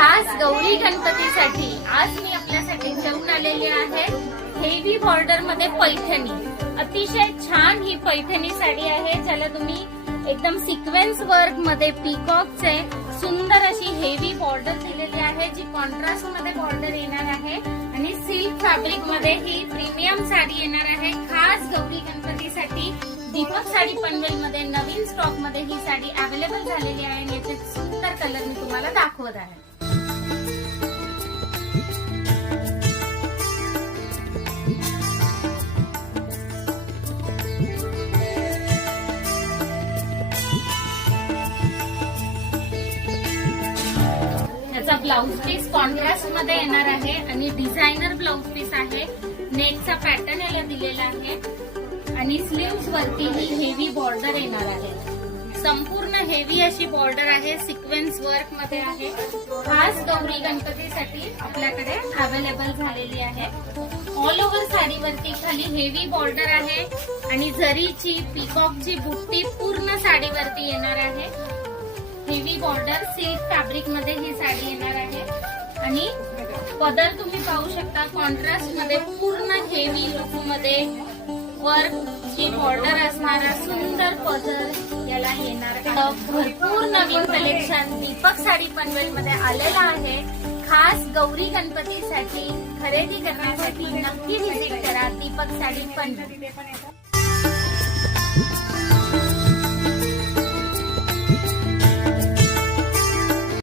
खास गौरी गणपतीसाठी आज मी आपल्यासाठी घेऊन आलेली आहे हेवी बॉर्डर मध्ये पैठणी। अतिशय छान ही पैठणी साडी आहे, ज्याला तुम्ही एकदम सिक्वेन्स वर्क मध्ये पीकॉकचे सुंदर अशी हेवी बॉर्डर दिलेली आहे, जी कॉन्ट्रास्ट मध्ये बॉर्डर येणार आहे आणि सिल्क फॅब्रिक मध्ये ही प्रीमियम साडी येणार आहे। खास गौरी गणपतीसाठी दीपक साडी पनवेल मध्ये नवीन स्टॉक मध्ये ही साडी अवेलेबल झालेली आहे आणि याचे सुंदर कलर मी तुम्हाला दाखवत आहे। याचा ब्लाउज पीस कॉन्ट्रास्ट मध्ये येणार आहे आणि डिझायनर ब्लाउज पीस आहे। नेकचा पॅटर्न याला दिलेला आहे आणि स्लीव्स वरती ही हेवी बॉर्डर येणार आहे। संपूर्ण हेवी अशी बॉर्डर आहे, सिक्वेन्स वर्क मध्ये आहे। खास गौरी गणपतीसाठी आपल्याकडे अवेलेबल झालेली आहे। ऑल ओव्हर साडीवरती खाली हेवी बॉर्डर आहे आणि जरीची पीकॉकची बुट्टी पूर्ण साडीवरती येणार आहे। हेवी बॉर्डर सिल्क फॅब्रिक मध्ये ही साडी येणार आहे आणि पदर तुम्ही पाहू शकता कॉन्ट्रास्ट मध्ये पूर्ण हेवी लुक मध्ये वर्क ची बॉर्डर असणारा सुंदर पदर याला येणार आहे। भरपूर नवीन कलेक्शन दीपक साडी पनवेल मध्ये आलेला आहे। खास गौरी गणपतीसाठी खरेदी करण्यासाठी नक्की व्हिजिट करा दीपक साडी पनवेल।